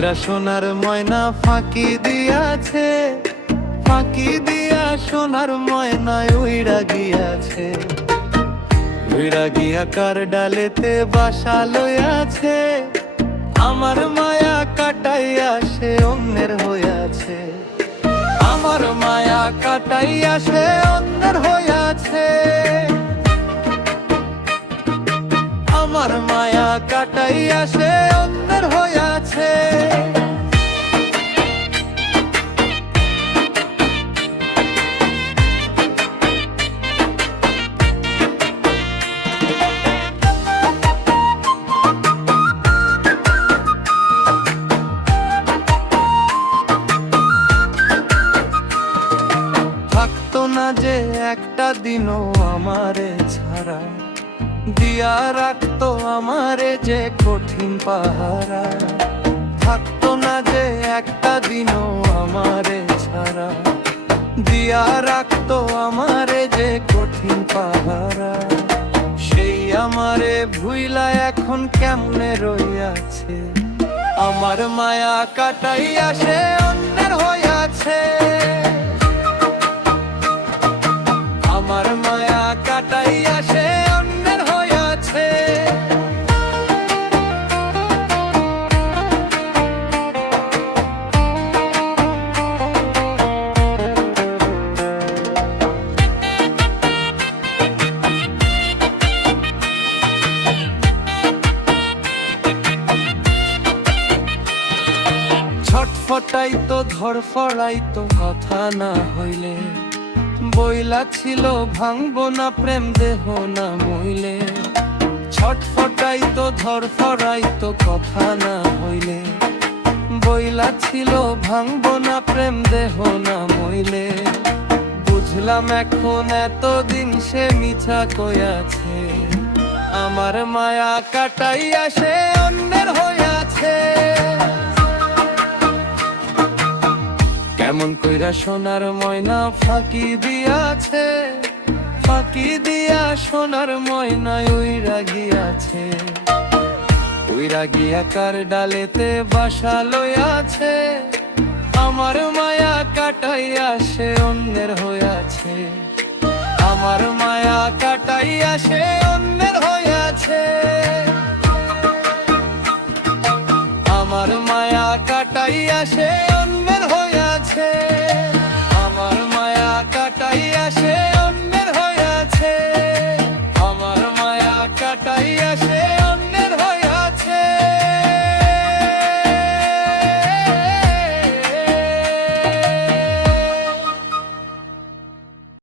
কইরা সোনার ময়না ফাঁকি দিয়াছে, ফাঁকি দিয়া সোনার ময়নায় উইরা গিয়াছে। উইরা গিয়া কার ডালেতে বাসা লইয়াছে, আমার মায়া কাটাইয়া সে অন্যের হইয়াছে। আমার মায়া কাটাইয়া সে অন্যের হইয়াছে। আমার মায়া কাটাইয়া সে অন্যের হইয়াছে। থাকতো না যে একটা দিনও আমারে ছাড়া, দিয়া রাখতো আমারে যে কঠিন পাহারা। থাকতো না যে একটা দিনও আমারে ছাড়া, দিয়া রাখতো আমারে যে কঠিন পাহারা। সেই আমারে ভুইলা এখন কেমনে রইয়াছে, আমার মায়া কাটাইয়া সে অন্যের হইয়াছে। আমার মায়া কাটাইয়া সে অন্যের হইয়াছে। ছটফটাইতো ধরফরাইতো কথা না হইলে, বইলা ছিল ভাঙবো না প্রেম দেহ না মইলে। ছটফটাইতো ধরফরাইতো কথা না হইলে, বইলা ছিল ভাঙবো না প্রেম দেহ না মইলে। বুঝলাম এখন এতদিন সে মিছা কইয়াছে, আমার মায়া কাটাইয়া সে অন্যের হইয়াছে। কেমন কইরা সোনার ময়না ফাঁকি দিয়াছে, ফাঁকি দিয়া সোনার ময়নায় উইরা গিয়াছে। উইরা গিয়া কার ডালেতে বাসা লইয়াছে, আমার মায়া কাটাইয়া সে অন্যের হইয়াছে। আমার মায়া কাটাইয়া সে অন্যের হইয়াছে। আমার মায়া কাটাইয়া সে অন্যের হইয়াছে। আমার মায়া কাটাইয়া সে অন্যের হইয়াছে। আমার মায়া কাটাইয়া সে